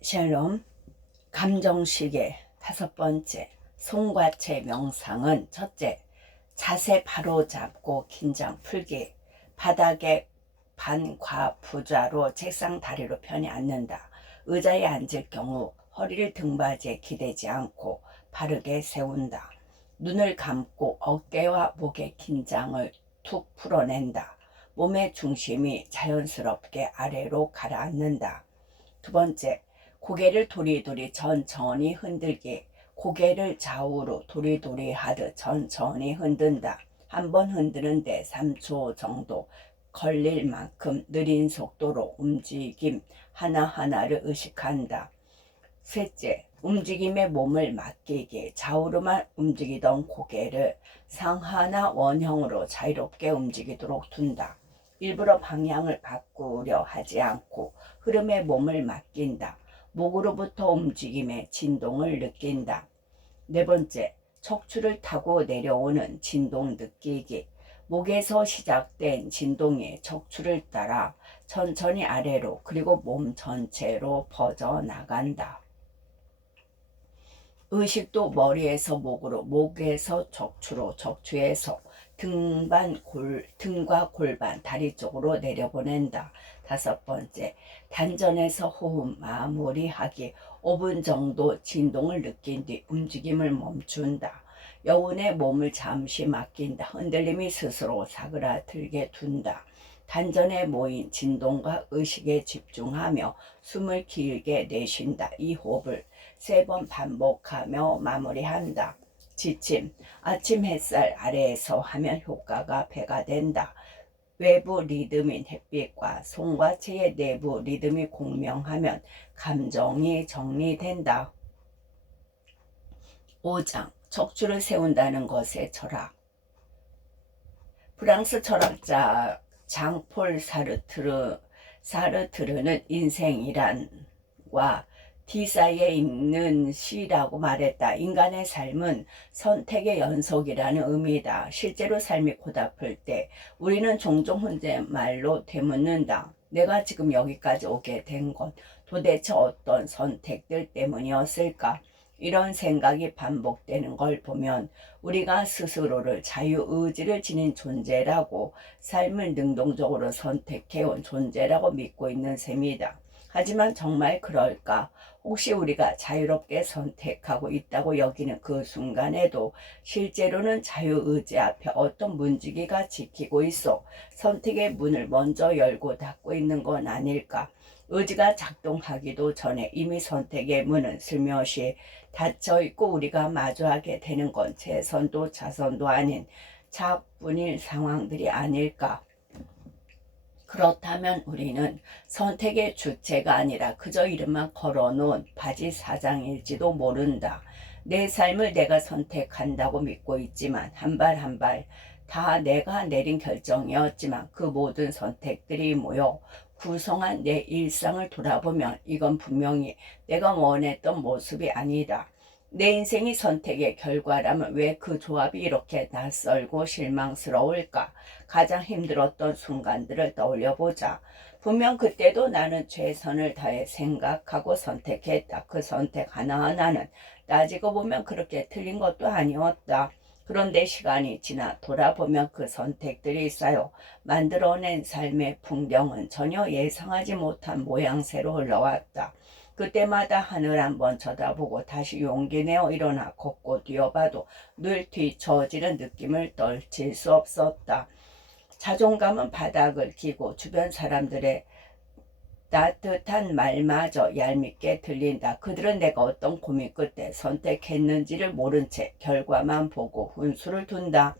샬롬. 감정시계 5번째. 송과체 명상은 첫째, 자세 바로 잡고 긴장 풀기. 바닥에 반과부좌로 책상 다리로 편히 앉는다. 의자에 앉을 경우 허리를 등받이에 기대지 않고 바르게 세운다. 눈을 감고 어깨와 목의 긴장을 툭 풀어낸다. 몸의 중심이 자연스럽게 아래로 가라앉는다. 두 번째, 고개를 도리도리 천천히 흔들기. 고개를 좌우로 도리도리 하듯 천천히 흔든다. 한 번 흔드는데 3초 정도 걸릴 만큼 느린 속도로 움직임 하나하나를 의식한다. 셋째, 움직임에 몸을 맡기기. 좌우로만 움직이던 고개를 상하나 원형으로 자유롭게 움직이도록 둔다. 일부러 방향을 바꾸려 하지 않고 흐름에 몸을 맡긴다. 목으로부터 움직임의 진동을 느낀다. 네 번째, 척추를 타고 내려오는 진동 느끼기. 목에서 시작된 진동이 척추를 따라 천천히 아래로 그리고 몸 전체로 퍼져나간다. 의식도 머리에서 목으로, 목에서 척추로, 척추에서 등과 골반, 다리 쪽으로 내려보낸다. 다섯 번째, 단전에서 호흡 마무리하기. 5분 정도 진동을 느낀 뒤 움직임을 멈춘다. 여운에 몸을 잠시 맡긴다. 흔들림이 스스로 사그라들게 둔다. 단전에 모인 진동과 의식에 집중하며 숨을 길게 내쉰다. 이 호흡을 3번 반복하며 마무리한다. 지침, 아침 햇살 아래에서 하면 효과가 배가 된다. 외부 리듬인 햇빛과 송과체의 내부 리듬이 공명하면 감정이 정리된다. 5장, 척추를 세운다는 것의 철학. 프랑스 철학자 장폴 사르트르는 인생이란과 D 사이에 있는 시라고 말했다. 인간의 삶은 선택의 연속이라는 의미다. 실제로 삶이 고달플 때 우리는 종종 혼잣말로 되묻는다. 내가 지금 여기까지 오게 된 건 도대체 어떤 선택들 때문이었을까? 이런 생각이 반복되는 걸 보면 우리가 스스로를 자유의지를 지닌 존재라고, 삶을 능동적으로 선택해온 존재라고 믿고 있는 셈이다. 하지만 정말 그럴까? 혹시 우리가 자유롭게 선택하고 있다고 여기는 그 순간에도 실제로는 자유의지 앞에 어떤 문지기가 지키고 있어 선택의 문을 먼저 열고 닫고 있는 건 아닐까? 의지가 작동하기도 전에 이미 선택의 문은 슬며시 닫혀있고 우리가 마주하게 되는 건 최선도 자선도 아닌 차뿐인 상황들이 아닐까? 그렇다면 우리는 선택의 주체가 아니라 그저 이름만 걸어놓은 바지 사장일지도 모른다. 내 삶을 내가 선택한다고 믿고 있지만 한 발 한 발 다 내가 내린 결정이었지만 그 모든 선택들이 모여 구성한 내 일상을 돌아보면 이건 분명히 내가 원했던 모습이 아니다. 내 인생이 선택의 결과라면 왜 그 조합이 이렇게 낯설고 실망스러울까? 가장 힘들었던 순간들을 떠올려보자. 분명 그때도 나는 최선을 다해 생각하고 선택했다. 그 선택 하나하나는 따지고 보면 그렇게 틀린 것도 아니었다. 그런데 시간이 지나 돌아보면 그 선택들이 쌓여 만들어낸 삶의 풍경은 전혀 예상하지 못한 모양새로 흘러왔다. 그때마다 하늘 한번 쳐다보고 다시 용기 내어 일어나 걷고 뛰어봐도 늘 뒤처지는 느낌을 떨칠 수 없었다. 자존감은 바닥을 기고 주변 사람들의 따뜻한 말마저 얄밉게 들린다. 그들은 내가 어떤 고민 끝에 선택했는지를 모른 채 결과만 보고 훈수를 둔다.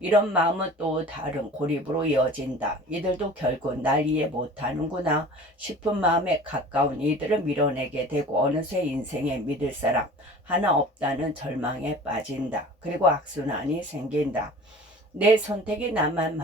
이런 마음은 또 다른 고립으로 이어진다. 이들도 결국 날 이해 못하는구나 싶은 마음에 가까운 이들을 밀어내게 되고 어느새 인생에 믿을 사람 하나 없다는 절망에 빠진다. 그리고 악순환이 생긴다. 내 선택이 나만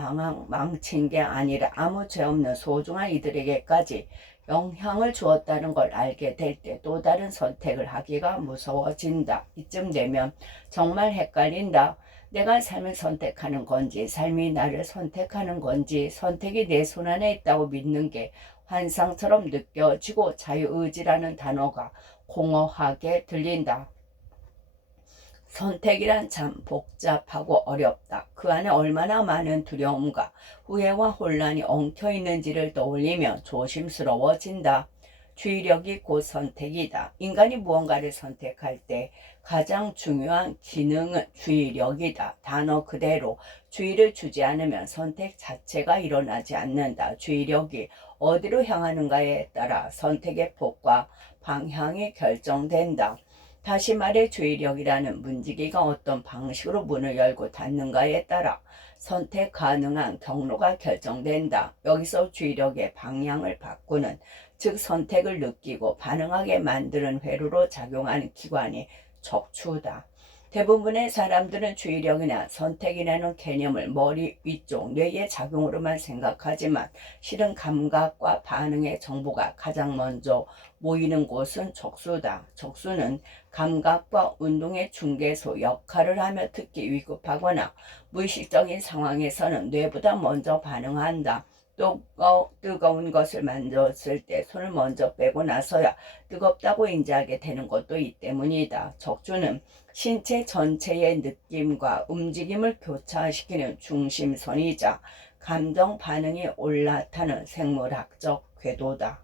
망친 게 아니라 아무 죄 없는 소중한 이들에게까지 영향을 주었다는 걸 알게 될 때 또 다른 선택을 하기가 무서워진다. 이쯤 되면 정말 헷갈린다. 내가 삶을 선택하는 건지 삶이 나를 선택하는 건지, 선택이 내 손 안에 있다고 믿는 게 환상처럼 느껴지고 자유의지라는 단어가 공허하게 들린다. 선택이란 참 복잡하고 어렵다. 그 안에 얼마나 많은 두려움과 후회와 혼란이 엉켜 있는지를 떠올리면 조심스러워진다. 주의력이 곧 선택이다. 인간이 무언가를 선택할 때 가장 중요한 기능은 주의력이다. 단어 그대로 주의를 주지 않으면 선택 자체가 일어나지 않는다. 주의력이 어디로 향하는가에 따라 선택의 폭과 방향이 결정된다. 다시 말해 주의력이라는 문지기가 어떤 방식으로 문을 열고 닫는가에 따라 선택 가능한 경로가 결정된다. 여기서 주의력의 방향을 바꾸는, 즉 선택을 느끼고 반응하게 만드는 회로로 작용하는 기관이 척추다. 대부분의 사람들은 주의력이나 선택이라는 개념을 머리 위쪽 뇌의 작용으로만 생각하지만 실은 감각과 반응의 정보가 가장 먼저 모이는 곳은 척수다. 척수는 감각과 운동의 중개소 역할을 하며 특히 위급하거나 무의식적인 상황에서는 뇌보다 먼저 반응한다. 뜨거운 것을 만졌을 때 손을 먼저 빼고 나서야 뜨겁다고 인지하게 되는 것도 이 때문이다. 척추는 신체 전체의 느낌과 움직임을 교차시키는 중심선이자 감정 반응이 올라타는 생물학적 궤도다.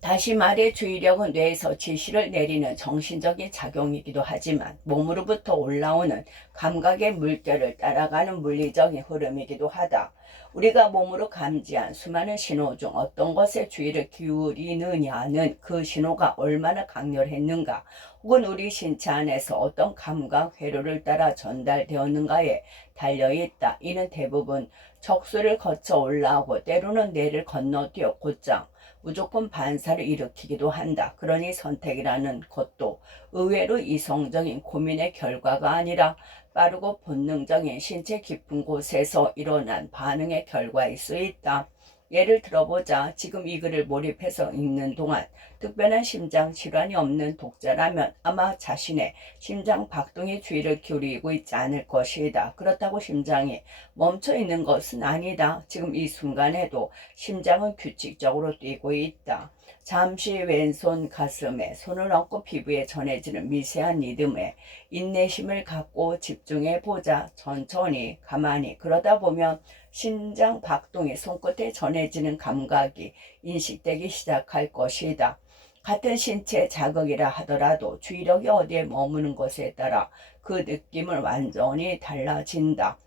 다시 말해 주의력은 뇌에서 지시를 내리는 정신적인 작용이기도 하지만 몸으로부터 올라오는 감각의 물결을 따라가는 물리적인 흐름이기도 하다. 우리가 몸으로 감지한 수많은 신호 중 어떤 것에 주의를 기울이느냐는 그 신호가 얼마나 강렬했는가, 혹은 우리 신체 안에서 어떤 감각 회로를 따라 전달되었는가에 달려있다. 이는 대부분 척수를 거쳐 올라오고 때로는 뇌를 건너뛰어 곧장 무조건 반사를 일으키기도 한다. 그러니 선택이라는 것도 의외로 이성적인 고민의 결과가 아니라 빠르고 본능적인 신체 깊은 곳에서 일어난 반응의 결과일 수 있다. 예를 들어보자. 지금 이 글을 몰입해서 읽는 동안 특별한 심장 질환이 없는 독자라면 아마 자신의 심장 박동에 주의를 기울이고 있지 않을 것이다. 그렇다고 심장이 멈춰 있는 것은 아니다. 지금 이 순간에도 심장은 규칙적으로 뛰고 있다. 잠시 왼손 가슴에 손을 얹고 피부에 전해지는 미세한 리듬에 인내심을 갖고 집중해 보자. 천천히 가만히. 그러다 보면 심장 박동이 손끝에 전해지는 감각이 인식되기 시작할 것이다. 같은 신체 자극이라 하더라도 주의력이 어디에 머무는 것에 따라 그 느낌은 완전히 달라진다.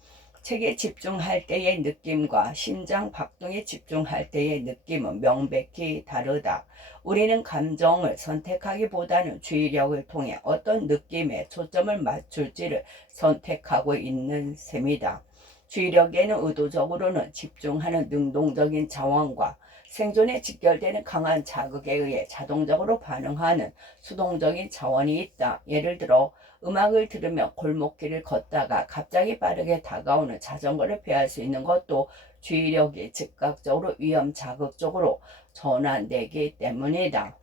책에 집중할 때의 느낌과 심장 박동에 집중할 때의 느낌은 명백히 다르다. 우리는 감정을 선택하기보다는 주의력을 통해 어떤 느낌에 초점을 맞출지를 선택하고 있는 셈이다. 주의력에는 의도적으로는 집중하는 능동적인 자원과 생존에 직결되는 강한 자극에 의해 자동적으로 반응하는 수동적인 자원이 있다. 예를 들어 음악을 들으며 골목길을 걷다가 갑자기 빠르게 다가오는 자전거를 피할 수 있는 것도 주의력이 즉각적으로 위험 자극적으로 전환되기 때문이다.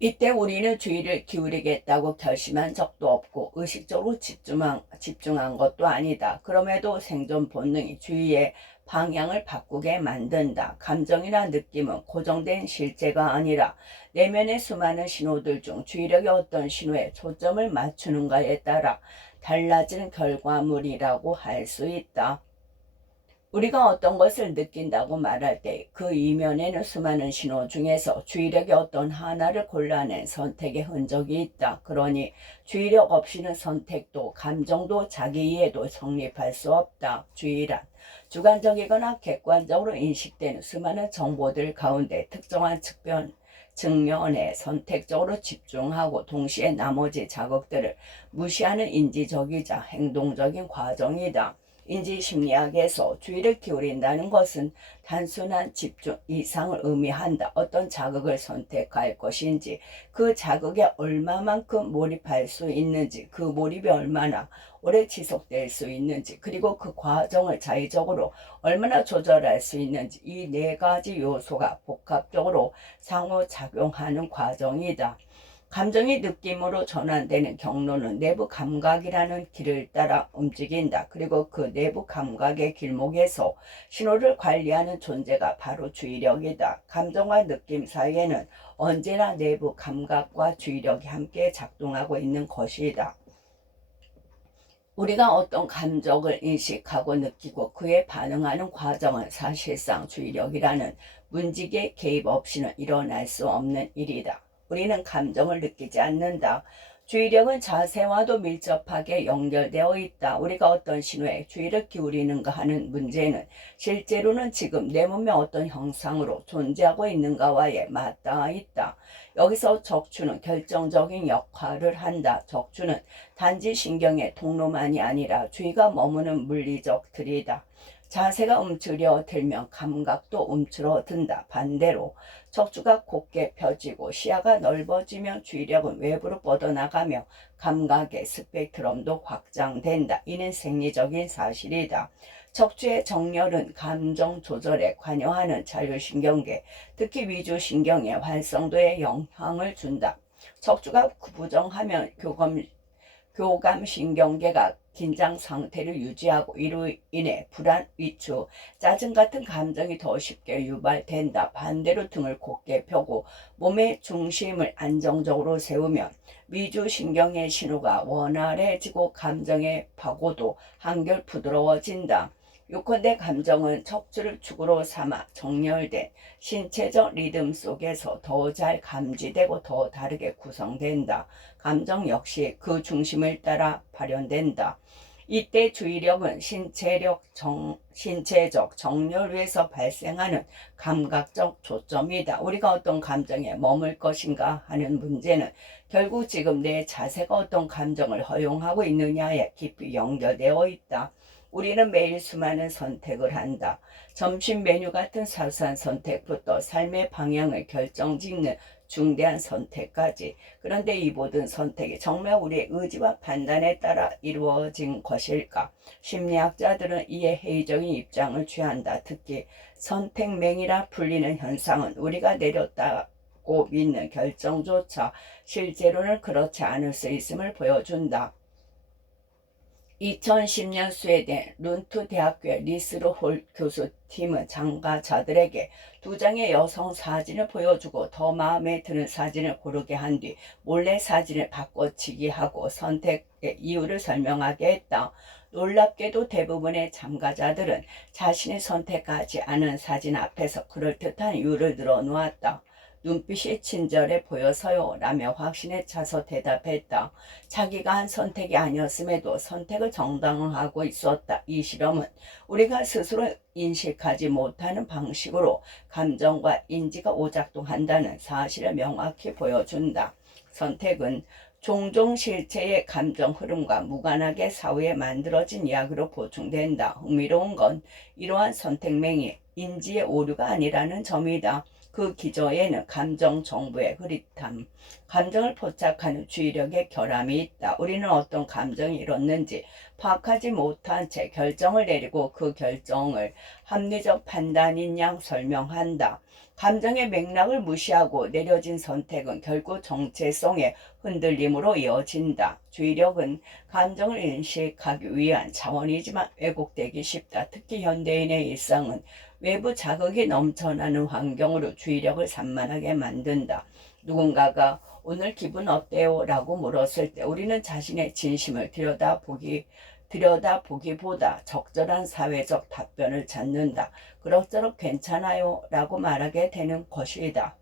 이때 우리는 주의를 기울이겠다고 결심한 적도 없고 의식적으로 집중한 것도 아니다. 그럼에도 생존 본능이 주의의 방향을 바꾸게 만든다. 감정이나 느낌은 고정된 실제가 아니라 내면의 수많은 신호들 중 주의력이 어떤 신호에 초점을 맞추는가에 따라 달라지는 결과물이라고 할 수 있다. 우리가 어떤 것을 느낀다고 말할 때 그 이면에는 수많은 신호 중에서 주의력이 어떤 하나를 골라낸 선택의 흔적이 있다. 그러니 주의력 없이는 선택도 감정도 자기 이해도 성립할 수 없다. 주의란 주관적이거나 객관적으로 인식되는 수많은 정보들 가운데 특정한 측면에 선택적으로 집중하고 동시에 나머지 자극들을 무시하는 인지적이자 행동적인 과정이다. 인지심리학에서 주의를 기울인다는 것은 단순한 집중 이상을 의미한다. 어떤 자극을 선택할 것인지, 그 자극에 얼마만큼 몰입할 수 있는지, 그 몰입이 얼마나 오래 지속될 수 있는지, 그리고 그 과정을 자의적으로 얼마나 조절할 수 있는지, 이 네 가지 요소가 복합적으로 상호작용하는 과정이다. 감정이 느낌으로 전환되는 경로는 내부 감각이라는 길을 따라 움직인다. 그리고 그 내부 감각의 길목에서 신호를 관리하는 존재가 바로 주의력이다. 감정과 느낌 사이에는 언제나 내부 감각과 주의력이 함께 작동하고 있는 것이다. 우리가 어떤 감정을 인식하고 느끼고 그에 반응하는 과정은 사실상 주의력이라는 문직의 개입 없이는 일어날 수 없는 일이다. 우리는 감정을 느끼지 않는다. 주의력은 자세와도 밀접하게 연결되어 있다. 우리가 어떤 신호에 주의를 기울이는가 하는 문제는 실제로는 지금 내 몸의 어떤 형상으로 존재하고 있는가와에 맞닿아 있다. 여기서 적추는 결정적인 역할을 한다. 적추는 단지 신경의 통로만이 아니라 주의가 머무는 물리적 틀이다. 자세가 움츠려들면 감각도 움츠러든다. 반대로 척추가 곧게 펴지고 시야가 넓어지면 주의력은 외부로 뻗어나가며 감각의 스펙트럼도 확장된다. 이는 생리적인 사실이다. 척추의 정렬은 감정 조절에 관여하는 자율신경계, 특히 위주신경의 활성도에 영향을 준다. 척추가 부정하면 교감신경계가 긴장 상태를 유지하고 이로 인해 불안, 위축, 짜증 같은 감정이 더 쉽게 유발된다. 반대로 등을 곧게 펴고 몸의 중심을 안정적으로 세우면 위주신경의 신호가 원활해지고 감정의 파고도 한결 부드러워진다. 요컨대 감정은 척추를 축으로 삼아 정렬된 신체적 리듬 속에서 더 잘 감지되고 더 다르게 구성된다. 감정 역시 그 중심을 따라 발현된다. 이때 주의력은 신체적 정렬에서 발생하는 감각적 초점이다. 우리가 어떤 감정에 머물 것인가 하는 문제는 결국 지금 내 자세가 어떤 감정을 허용하고 있느냐에 깊이 연결되어 있다. 우리는 매일 수많은 선택을 한다. 점심 메뉴 같은 사소한 선택부터 삶의 방향을 결정짓는 중대한 선택까지. 그런데 이 모든 선택이 정말 우리의 의지와 판단에 따라 이루어진 것일까? 심리학자들은 이에 회의적인 입장을 취한다. 특히 선택맹이라 불리는 현상은 우리가 내렸다고 믿는 결정조차 실제로는 그렇지 않을 수 있음을 보여준다. 2010년 스웨덴 룬트 대학교의 리스르 홀 교수 팀은 참가자들에게 2장의 여성 사진을 보여주고 더 마음에 드는 사진을 고르게 한 뒤 몰래 사진을 바꿔치기 하고 선택의 이유를 설명하게 했다. 놀랍게도 대부분의 참가자들은 자신이 선택하지 않은 사진 앞에서 그럴듯한 이유를 늘어놓았다. 눈빛이 친절해 보여서요 라며 확신에 차서 대답했다. 자기가 한 선택이 아니었음에도 선택을 정당화하고 있었다. 이 실험은 우리가 스스로 인식하지 못하는 방식으로 감정과 인지가 오작동한다는 사실을 명확히 보여준다. 선택은 종종 실체의 감정 흐름과 무관하게 사후에 만들어진 이야기로 보충된다. 흥미로운 건 이러한 선택맹이 인지의 오류가 아니라는 점이다. 그 기저에는 감정 정보의 흐릿함, 감정을 포착하는 주의력의 결함이 있다. 우리는 어떤 감정이 일었는지 파악하지 못한 채 결정을 내리고 그 결정을 합리적 판단인 양 설명한다. 감정의 맥락을 무시하고 내려진 선택은 결국 정체성의 흔들림으로 이어진다. 주의력은 감정을 인식하기 위한 자원이지만 왜곡되기 쉽다. 특히 현대인의 일상은 외부 자극이 넘쳐나는 환경으로 주의력을 산만하게 만든다. 누군가가 오늘 기분 어때요? 라고 물었을 때 우리는 자신의 진심을 들여다보기보다 적절한 사회적 답변을 찾는다. 그럭저럭 괜찮아요? 라고 말하게 되는 것이다.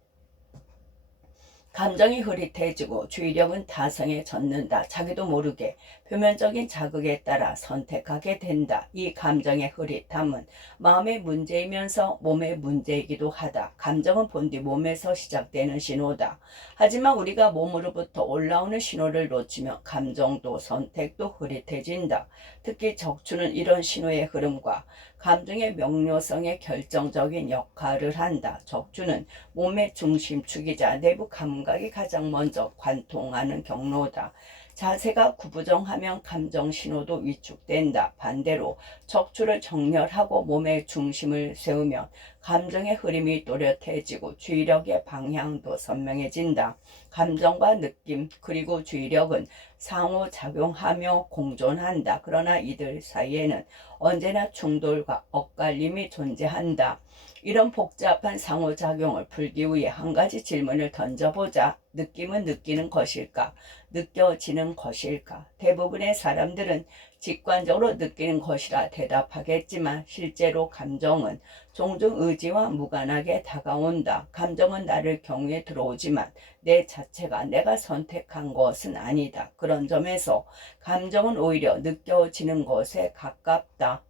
감정이 흐릿해지고 주의력은 다성에 젖는다. 자기도 모르게 표면적인 자극에 따라 선택하게 된다. 이 감정의 흐릿함은 마음의 문제이면서 몸의 문제이기도 하다. 감정은 본디 몸에서 시작되는 신호다. 하지만 우리가 몸으로부터 올라오는 신호를 놓치면 감정도 선택도 흐릿해진다. 특히 적추는 이런 신호의 흐름과 감정의 명료성에 결정적인 역할을 한다. 적추는 몸의 중심축이자 내부 감각이 가장 먼저 관통하는 경로다. 자세가 구부정하면 감정 신호도 위축된다. 반대로 척추를 정렬하고 몸의 중심을 세우면 감정의 흐름이 또렷해지고 주의력의 방향도 선명해진다. 감정과 느낌 그리고 주의력은 상호작용하며 공존한다. 그러나 이들 사이에는 언제나 충돌과 엇갈림이 존재한다. 이런 복잡한 상호작용을 풀기 위해 한 가지 질문을 던져보자. 느낌은 느끼는 것일까? 느껴지는 것일까? 대부분의 사람들은 직관적으로 느끼는 것이라 대답하겠지만 실제로 감정은 종종 의지와 무관하게 다가온다. 감정은 나를 경유해 들어오지만 내 자체가 내가 선택한 것은 아니다. 그런 점에서 감정은 오히려 느껴지는 것에 가깝다.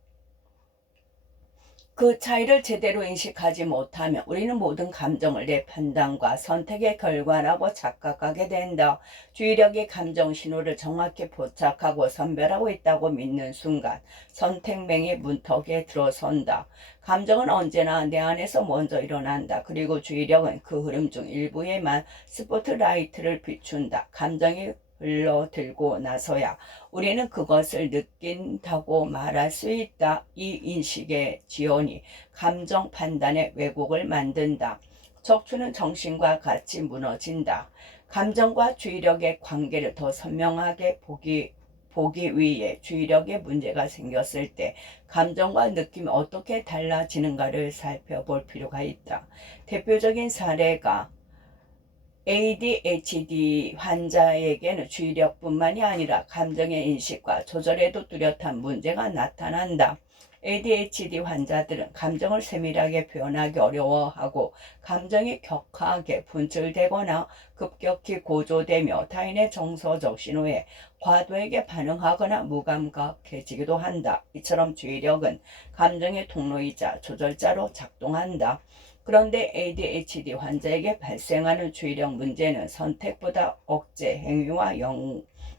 그 차이를 제대로 인식하지 못하면 우리는 모든 감정을 내 판단과 선택의 결과라고 착각하게 된다. 주의력이 감정 신호를 정확히 포착하고 선별하고 있다고 믿는 순간 선택맹이 문턱에 들어선다. 감정은 언제나 내 안에서 먼저 일어난다. 그리고 주의력은 그 흐름 중 일부에만 스포트라이트를 비춘다. 감정이 흘러들고 나서야 우리는 그것을 느낀다고 말할 수 있다. 이 인식의 지연이 감정 판단의 왜곡을 만든다. 척추는 정신과 같이 무너진다. 감정과 주의력의 관계를 더 선명하게 보기 위해 주의력에 문제가 생겼을 때 감정과 느낌이 어떻게 달라지는가를 살펴볼 필요가 있다. 대표적인 사례가 ADHD 환자에게는 주의력뿐만이 아니라 감정의 인식과 조절에도 뚜렷한 문제가 나타난다. ADHD 환자들은 감정을 세밀하게 표현하기 어려워하고 감정이 격하게 분출되거나 급격히 고조되며 타인의 정서적 신호에 과도하게 반응하거나 무감각해지기도 한다. 이처럼 주의력은 감정의 통로이자 조절자로 작동한다. 그런데 ADHD 환자에게 발생하는 주의력 문제는 선택보다 억제 행위와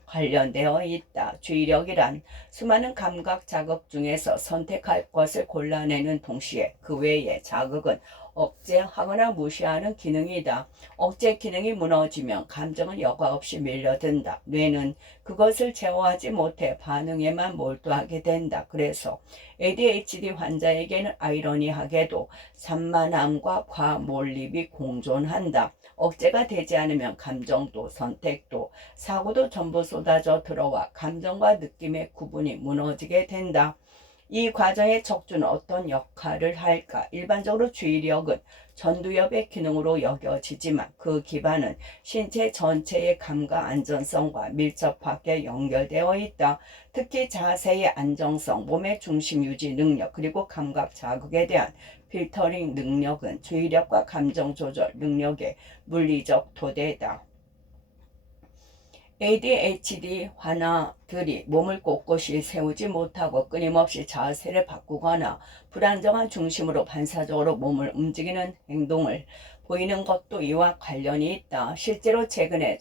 관련되어 있다. 주의력이란 수많은 감각 자극 중에서 선택할 것을 골라내는 동시에 그 외의 자극은 억제하거나 무시하는 기능이다. 억제 기능이 무너지면 감정은 여과 없이 밀려든다. 뇌는 그것을 제어하지 못해 반응에만 몰두하게 된다. 그래서 ADHD 환자에게는 아이러니하게도 산만함과 과몰입이 공존한다. 억제가 되지 않으면 감정도 선택도 사고도 전부 쏟아져 들어와 감정과 느낌의 구분이 무너지게 된다. 이 과정의 척추는 어떤 역할을 할까? 일반적으로 주의력은 전두엽의 기능으로 여겨지지만 그 기반은 신체 전체의 감각 안전성과 밀접하게 연결되어 있다. 특히 자세의 안정성, 몸의 중심 유지 능력, 그리고 감각 자극에 대한 필터링 능력은 주의력과 감정 조절 능력의 물리적 토대다. ADHD 환자들이 몸을 꼿꼿이 세우지 못하고 끊임없이 자세를 바꾸거나 불안정한 중심으로 반사적으로 몸을 움직이는 행동을 보이는 것도 이와 관련이 있다. 실제로 최근에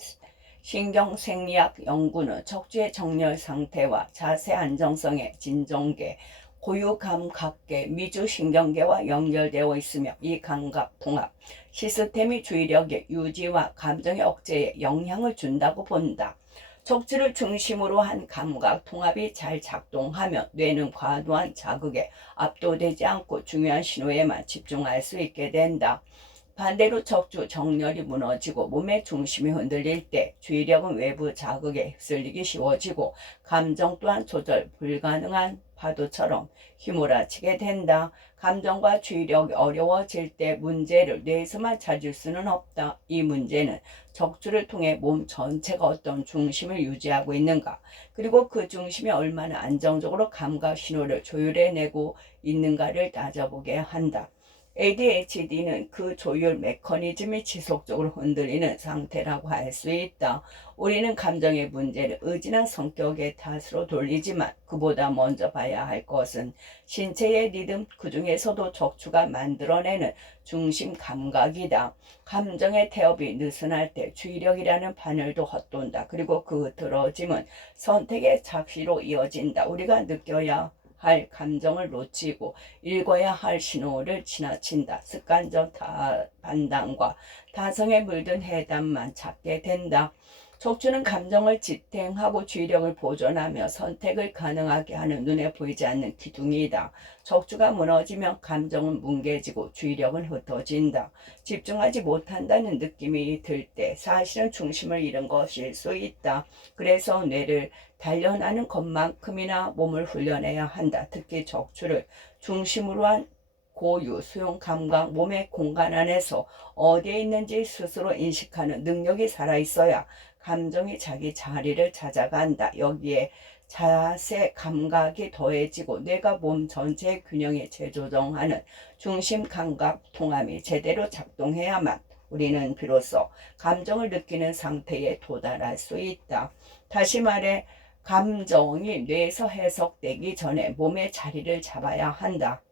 신경생리학 연구는 척추의 정렬 상태와 자세 안정성의 진정계, 고유 감각계, 미주신경계와 연결되어 있으며 이 감각 통합 시스템이 주의력의 유지와 감정의 억제에 영향을 준다고 본다. 척추를 중심으로 한 감각 통합이 잘 작동하면 뇌는 과도한 자극에 압도되지 않고 중요한 신호에만 집중할 수 있게 된다. 반대로 척추 정렬이 무너지고 몸의 중심이 흔들릴 때 주의력은 외부 자극에 휩쓸리기 쉬워지고 감정 또한 조절 불가능한 파도처럼 휘몰아치게 된다. 감정과 주의력이 어려워질 때 문제를 뇌에서만 찾을 수는 없다. 이 문제는 척추를 통해 몸 전체가 어떤 중심을 유지하고 있는가, 그리고 그 중심이 얼마나 안정적으로 감각 신호를 조율해내고 있는가를 따져보게 한다. ADHD는 그 조율 메커니즘이 지속적으로 흔들리는 상태라고 할 수 있다. 우리는 감정의 문제를 의지나 성격의 탓으로 돌리지만 그보다 먼저 봐야 할 것은 신체의 리듬, 그 중에서도 척추가 만들어내는 중심 감각이다. 감정의 태엽이 느슨할 때 주의력이라는 바늘도 헛돈다. 그리고 그 틀어짐은 선택의 착시로 이어진다. 우리가 느껴야 할 감정을 놓치고 읽어야 할 신호를 지나친다. 습관적 판단과 다성에 물든 해답만 찾게 된다. 척추는 감정을 지탱하고 주의력을 보존하며 선택을 가능하게 하는 눈에 보이지 않는 기둥이다. 척추가 무너지면 감정은 뭉개지고 주의력은 흩어진다. 집중하지 못한다는 느낌이 들 때 사실은 중심을 잃은 것일 수 있다. 그래서 뇌를 단련하는 것만큼이나 몸을 훈련해야 한다. 특히 척추를 중심으로 한 고유, 수용 감각, 몸의 공간 안에서 어디에 있는지 스스로 인식하는 능력이 살아있어야 감정이 자기 자리를 찾아간다. 여기에 자세 감각이 더해지고 뇌가 몸 전체의 균형에 재조정하는 중심 감각 통합이 제대로 작동해야만 우리는 비로소 감정을 느끼는 상태에 도달할 수 있다. 다시 말해 감정이 뇌에서 해석되기 전에 몸의 자리를 잡아야 한다.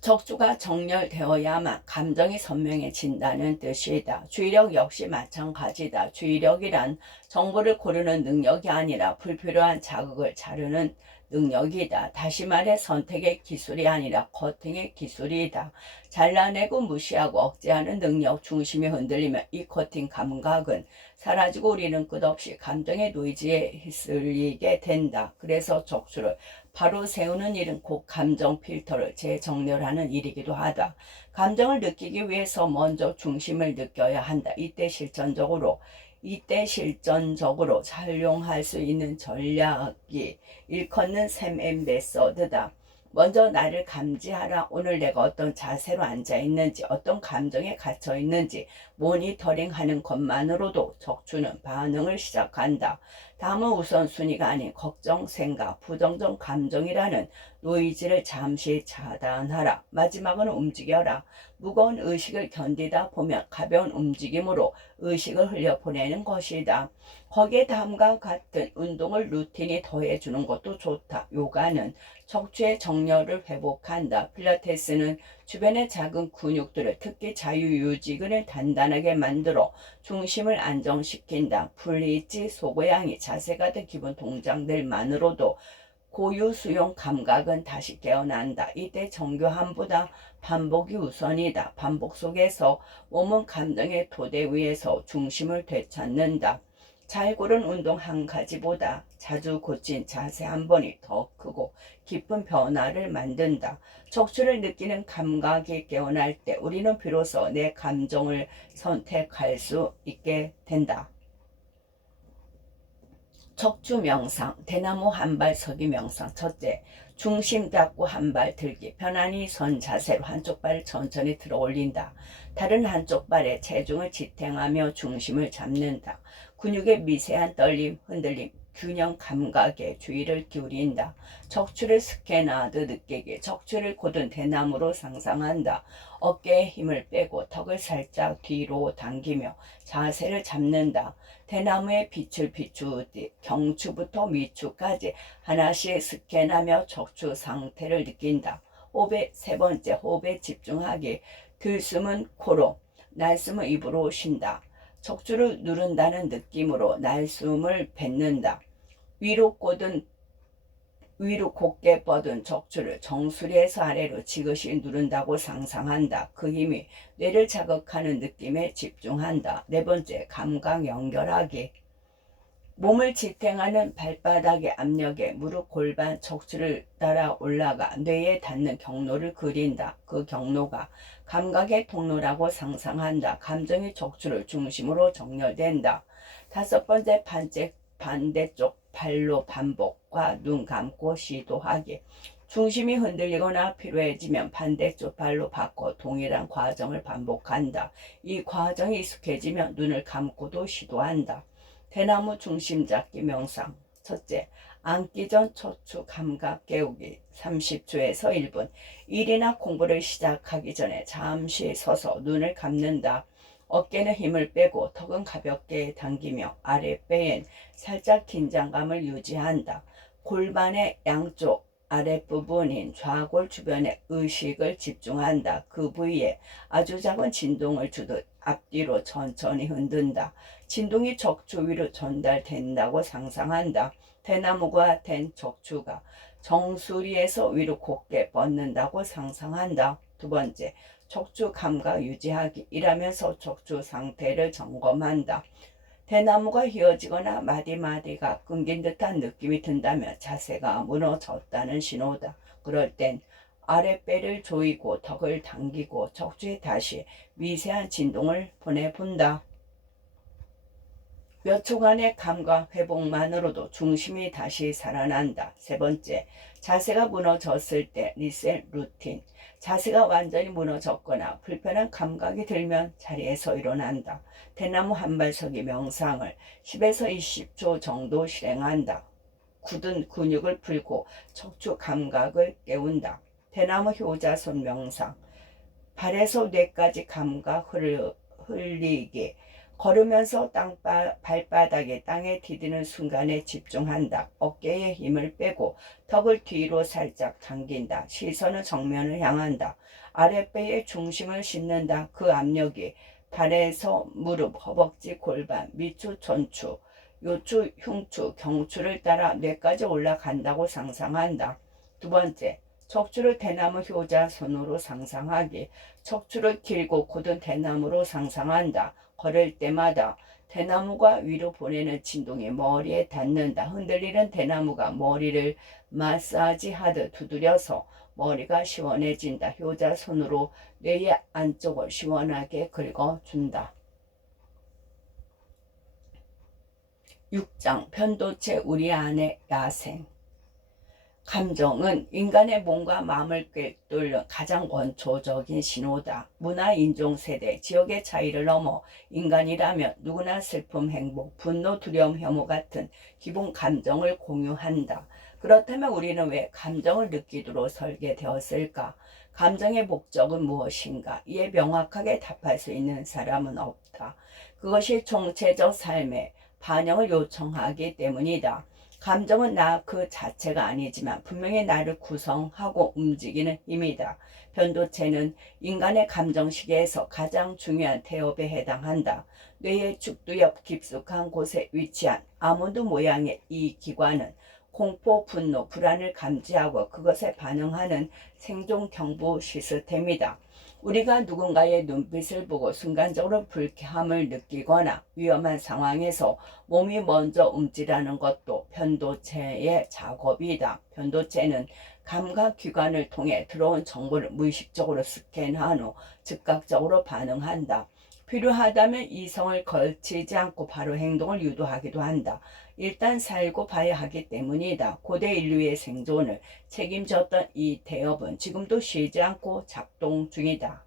척추가 정렬되어야만 감정이 선명해진다는 뜻이다. 주의력 역시 마찬가지다. 주의력이란 정보를 고르는 능력이 아니라 불필요한 자극을 자르는 능력이다. 다시 말해 선택의 기술이 아니라 커팅의 기술이다. 잘라내고 무시하고 억제하는 능력, 중심이 흔들리면 이 커팅 감각은 사라지고 우리는 끝없이 감정의 노이즈에 휩쓸리게 된다. 그래서 척추를 바로 세우는 일은 곧 감정 필터를 재정렬하는 일이기도 하다. 감정을 느끼기 위해서 먼저 중심을 느껴야 한다. 이때 실전적으로 활용할 수 있는 전략이 일컫는 샘 메서드다. 먼저 나를 감지하라. 오늘 내가 어떤 자세로 앉아 있는지, 어떤 감정에 갇혀 있는지 모니터링하는 것만으로도 척추는 반응을 시작한다. 다음은 우선순위가 아닌 걱정, 생각, 부정적 감정이라는 노이즈를 잠시 차단하라. 마지막은 움직여라. 무거운 의식을 견디다 보면 가벼운 움직임으로 의식을 흘려보내는 것이다. 거기에 다음과 같은 운동을 루틴이 더해주는 것도 좋다. 요가는 척추의 정렬을 회복한다. 필라테스는 주변의 작은 근육들을 특히 자유유직근을 단단하게 만들어 중심을 안정시킨다. 브릿지, 소고양이, 자세 같은 기본 동작들만으로도 고유 수용 감각은 다시 깨어난다. 이때 정교함보다 반복이 우선이다. 반복 속에서 몸은 감정의 토대 위에서 중심을 되찾는다. 잘 고른 운동 한 가지보다 자주 고친 자세 한 번이 더 크고 깊은 변화를 만든다. 척추를 느끼는 감각이 깨어날 때 우리는 비로소 내 감정을 선택할 수 있게 된다. 척추 명상, 대나무 한발 서기 명상. 첫째, 중심 잡고 한 발 들기. 편안히 선 자세로 한쪽 발을 천천히 들어 올린다. 다른 한쪽 발에 체중을 지탱하며 중심을 잡는다. 근육의 미세한 떨림, 흔들림, 균형 감각에 주의를 기울인다. 척추를 스캔하듯 느끼게 척추를 곧은 대나무로 상상한다. 어깨에 힘을 빼고 턱을 살짝 뒤로 당기며 자세를 잡는다. 대나무의 빛을 비추듯 경추부터 미추까지 하나씩 스캔하며 척추 상태를 느낀다. 세 번째, 호흡에 집중하기. 들숨은 코로, 날숨은 입으로 쉰다. 척추를 누른다는 느낌으로 날숨을 뱉는다. 위로 곧게 뻗은 척추를 정수리에서 아래로 지그시 누른다고 상상한다. 그 힘이 뇌를 자극하는 느낌에 집중한다. 네 번째, 감각 연결하기. 몸을 지탱하는 발바닥의 압력에 무릎, 골반, 척추를 따라 올라가 뇌에 닿는 경로를 그린다. 그 경로가 감각의 통로라고 상상한다. 감정이 척추를 중심으로 정렬된다. 다섯 번째, 반대쪽 발로 반복과 눈 감고 시도하기. 중심이 흔들리거나 피로해지면 반대쪽 발로 바꿔 동일한 과정을 반복한다. 이 과정이 익숙해지면 눈을 감고도 시도한다. 대나무 중심 잡기 명상. 첫째, 앉기 전 척추 감각 깨우기 30초에서 1분. 일이나 공부를 시작하기 전에 잠시 서서 눈을 감는다. 어깨는 힘을 빼고 턱은 가볍게 당기며 아랫배엔 살짝 긴장감을 유지한다. 골반의 양쪽 아랫부분인 좌골 주변에 의식을 집중한다. 그 부위에 아주 작은 진동을 주듯 앞뒤로 천천히 흔든다. 진동이 척추 위로 전달된다고 상상한다. 대나무가 된 척추가 정수리에서 위로 곧게 뻗는다고 상상한다. 두 번째, 척추 감각 유지하기. 일하면서 척추 상태를 점검한다. 대나무가 휘어지거나 마디마디가 끊긴 듯한 느낌이 든다면 자세가 무너졌다는 신호다. 그럴 땐 아랫배를 조이고 턱을 당기고 척추에 다시 미세한 진동을 보내본다. 몇 초간의 감각 회복만으로도 중심이 다시 살아난다. 세 번째, 자세가 무너졌을 때 리셋 루틴. 자세가 완전히 무너졌거나 불편한 감각이 들면 자리에서 일어난다. 대나무 한 발서기 명상을 10에서 20초 정도 실행한다. 굳은 근육을 풀고 척추 감각을 깨운다. 대나무 효자손 명상. 발에서 뇌까지 감각 흘리게. 걸으면서 발바닥에 땅에 디디는 순간에 집중한다. 어깨에 힘을 빼고 턱을 뒤로 살짝 당긴다. 시선은 정면을 향한다. 아랫배의 중심을 싣는다. 그 압력이 발에서 무릎, 허벅지, 골반, 밑추, 전추, 요추, 흉추, 경추를 따라 뇌까지 올라간다고 상상한다. 두 번째, 척추를 대나무 효자 손으로 상상하기. 척추를 길고 곧은 대나무로 상상한다. 걸을 때마다 대나무가 위로 보내는 진동이 머리에 닿는다. 흔들리는 대나무가 머리를 마사지하듯 두드려서 머리가 시원해진다. 효자 손으로 뇌의 안쪽을 시원하게 긁어준다. 6장 편도체 우리 안의 야생. 감정은 인간의 몸과 마음을 꿰뚫는 가장 원초적인 신호다. 문화, 인종, 세대, 지역의 차이를 넘어 인간이라면 누구나 슬픔, 행복, 분노, 두려움, 혐오 같은 기본 감정을 공유한다. 그렇다면 우리는 왜 감정을 느끼도록 설계되었을까? 감정의 목적은 무엇인가? 이에 명확하게 답할 수 있는 사람은 없다. 그것이 총체적 삶의 반영을 요청하기 때문이다. 감정은 나 그 자체가 아니지만 분명히 나를 구성하고 움직이는 힘이다. 편도체는 인간의 감정시계에서 가장 중요한 태엽에 해당한다. 뇌의 죽두 옆 깊숙한 곳에 위치한 아몬드 모양의 이 기관은 공포, 분노, 불안을 감지하고 그것에 반응하는 생존 경보 시스템이다. 우리가 누군가의 눈빛을 보고 순간적으로 불쾌함을 느끼거나 위험한 상황에서 몸이 먼저 움찔하는 것도 편도체의 작업이다. 편도체는 감각기관을 통해 들어온 정보를 무의식적으로 스캔한 후 즉각적으로 반응한다. 필요하다면 이성을 거치지 않고 바로 행동을 유도하기도 한다. 일단 살고 봐야 하기 때문이다. 고대 인류의 생존을 책임졌던 이 태엽은 지금도 쉬지 않고 작동 중이다.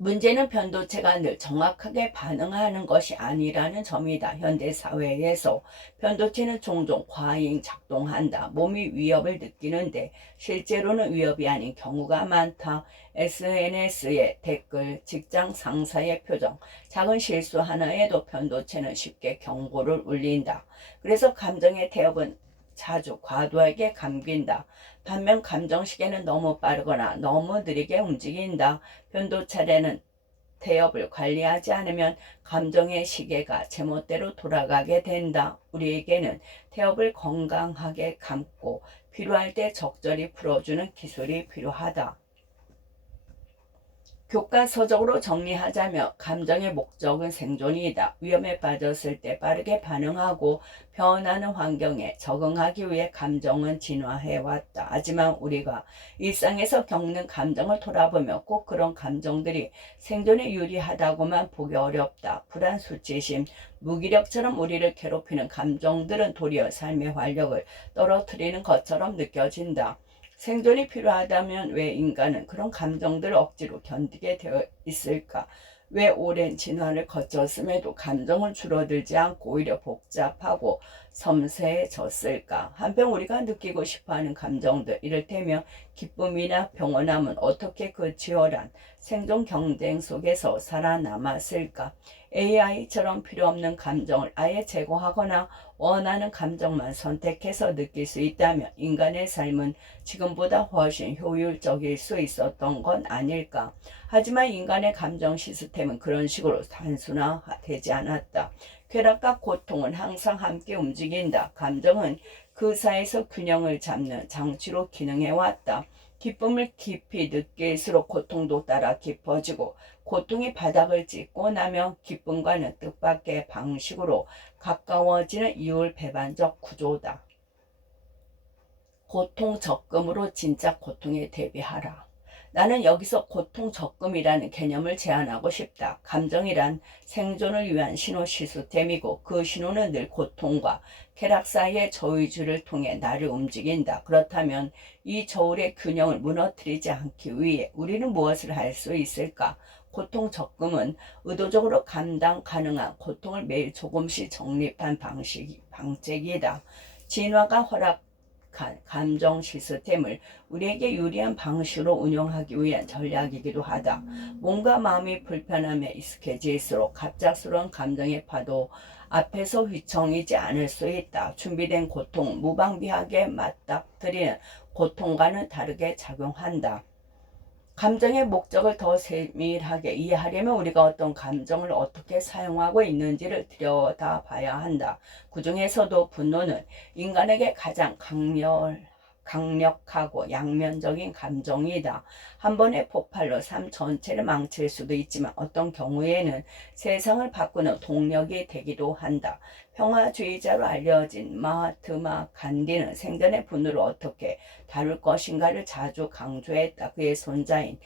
문제는 편도체가 늘 정확하게 반응하는 것이 아니라는 점이다. 현대사회에서 편도체는 종종 과잉 작동한다. 몸이 위협을 느끼는데 실제로는 위협이 아닌 경우가 많다. SNS의 댓글, 직장 상사의 표정, 작은 실수 하나에도 편도체는 쉽게 경고를 울린다. 그래서 감정의 태엽은 자주 과도하게 감긴다. 반면 감정시계는 너무 빠르거나 너무 느리게 움직인다. 편도체는 태엽을 관리하지 않으면 감정의 시계가 제멋대로 돌아가게 된다. 우리에게는 태엽을 건강하게 감고 필요할 때 적절히 풀어주는 기술이 필요하다. 교과서적으로 정리하자면 감정의 목적은 생존이다. 위험에 빠졌을 때 빠르게 반응하고 변하는 환경에 적응하기 위해 감정은 진화해왔다. 하지만 우리가 일상에서 겪는 감정을 돌아보며 꼭 그런 감정들이 생존에 유리하다고만 보기 어렵다. 불안, 수치심, 무기력처럼 우리를 괴롭히는 감정들은 도리어 삶의 활력을 떨어뜨리는 것처럼 느껴진다. 생존이 필요하다면 왜 인간은 그런 감정들을 억지로 견디게 되어 있을까? 왜 오랜 진화를 거쳤음에도 감정은 줄어들지 않고 오히려 복잡하고 섬세해졌을까? 한편 우리가 느끼고 싶어하는 감정들, 이를테면 기쁨이나 평온함은 어떻게 그 치열한 생존 경쟁 속에서 살아남았을까? AI처럼 필요 없는 감정을 아예 제거하거나 원하는 감정만 선택해서 느낄 수 있다면 인간의 삶은 지금보다 훨씬 효율적일 수 있었던 건 아닐까. 하지만 인간의 감정 시스템은 그런 식으로 단순화되지 않았다. 쾌락과 고통은 항상 함께 움직인다. 감정은 그 사이에서 균형을 잡는 장치로 기능해왔다. 기쁨을 깊이 느낄수록 고통도 따라 깊어지고 고통이 바닥을 찍고 나면 기쁨과는 뜻밖의 방식으로 가까워지는 이율배반적 구조다. 고통 적금으로 진짜 고통에 대비하라. 나는 여기서 고통 적금이라는 개념을 제안하고 싶다. 감정이란 생존을 위한 신호 시스템이고 그 신호는 늘 고통과 쾌락 사이의 저울줄을 통해 나를 움직인다. 그렇다면 이 저울의 균형을 무너뜨리지 않기 위해 우리는 무엇을 할 수 있을까? 고통 적금은 의도적으로 감당 가능한 고통을 매일 조금씩 정립한 방책이다. 진화가 허락한 감정 시스템을 우리에게 유리한 방식으로 운영하기 위한 전략이기도 하다. 몸과 마음이 불편함에 익숙해질수록 갑작스러운 감정의 파도 앞에서 휘청이지 않을 수 있다. 준비된 고통, 무방비하게 맞닥뜨리는 고통과는 다르게 작용한다. 감정의 목적을 더 세밀하게 이해하려면 우리가 어떤 감정을 어떻게 사용하고 있는지를 들여다봐야 한다. 그 중에서도 분노는 인간에게 가장 강력하고 양면적인 감정이다. 한 번의 폭발로 삶 전체를 망칠 수도 있지만 어떤 경우에는 세상을 바꾸는 동력이 되기도 한다. 평화주의자로 알려진 마하트마 간디는 생전의 분노를 어떻게 다룰 것인가를 자주 강조했다. 그의 손자인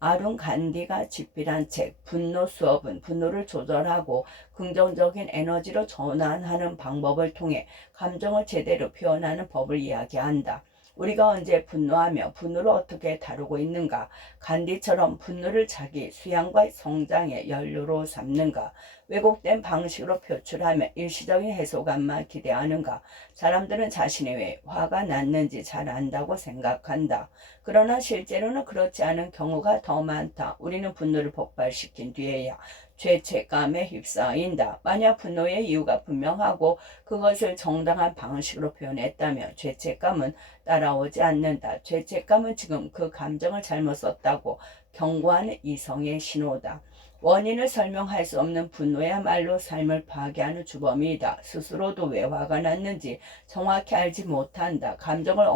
아룬 간디가 집필한 책 분노 수업은 분노를 조절하고 긍정적인 에너지로 전환하는 방법을 통해 감정을 제대로 표현하는 법을 이야기한다. 우리가 언제 분노하며 분노를 어떻게 다루고 있는가? 간디처럼 분노를 자기 수양과 성장의 연료로 삼는가? 왜곡된 방식으로 표출하며 일시적인 해소감만 기대하는가? 사람들은 자신이 왜 화가 났는지 잘 안다고 생각한다. 그러나 실제로는 그렇지 않은 경우가 더 많다. 우리는 분노를 폭발시킨 뒤에야 죄책감에 휩싸인다. 만약 분노의 이유가 분명하고 그것을 정당한 방식으로 표현했다면 죄책감은 따라오지 않는다. 죄책감은 지금 그 감정을 잘못 썼다고 경고하는 이성의 신호다. 원인을 설명할 수 없는 분노야말로 삶을 파괴하는 주범이다. 스스로도 왜 화가 났는지 정확히 알지 못한다. 감정을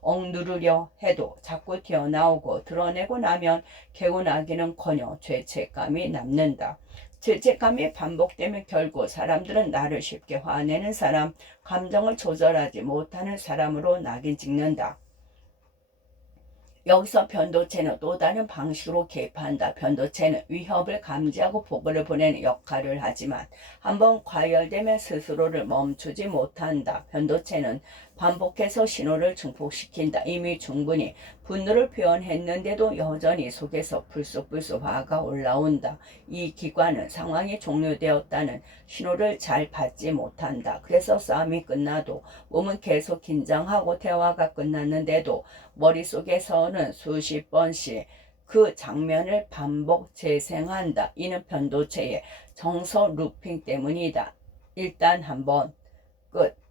억누르려 해도 자꾸 튀어나오고 드러내고 나면 개운하기는커녕 죄책감이 남는다. 죄책감이 반복되면 결국 사람들은 나를 쉽게 화내는 사람, 감정을 조절하지 못하는 사람으로 낙인 찍는다. 여기서 변도체는 또 다른 방식으로 개입한다. 변도체는 위협을 감지하고 보고를 보내는 역할을 하지만 한번 과열되면 스스로를 멈추지 못한다. 변도체는 반복해서 신호를 증폭시킨다. 이미 충분히 분노를 표현했는데도 여전히 속에서 불쑥불쑥 화가 올라온다. 이 기관은 상황이 종료되었다는 신호를 잘 받지 못한다. 그래서 싸움이 끝나도 몸은 계속 긴장하고 대화가 끝났는데도 머릿속에서는 수십 번씩 그 장면을 반복 재생한다. 이는 변도체의 정서 루핑 때문이다. 일단 한번 끝.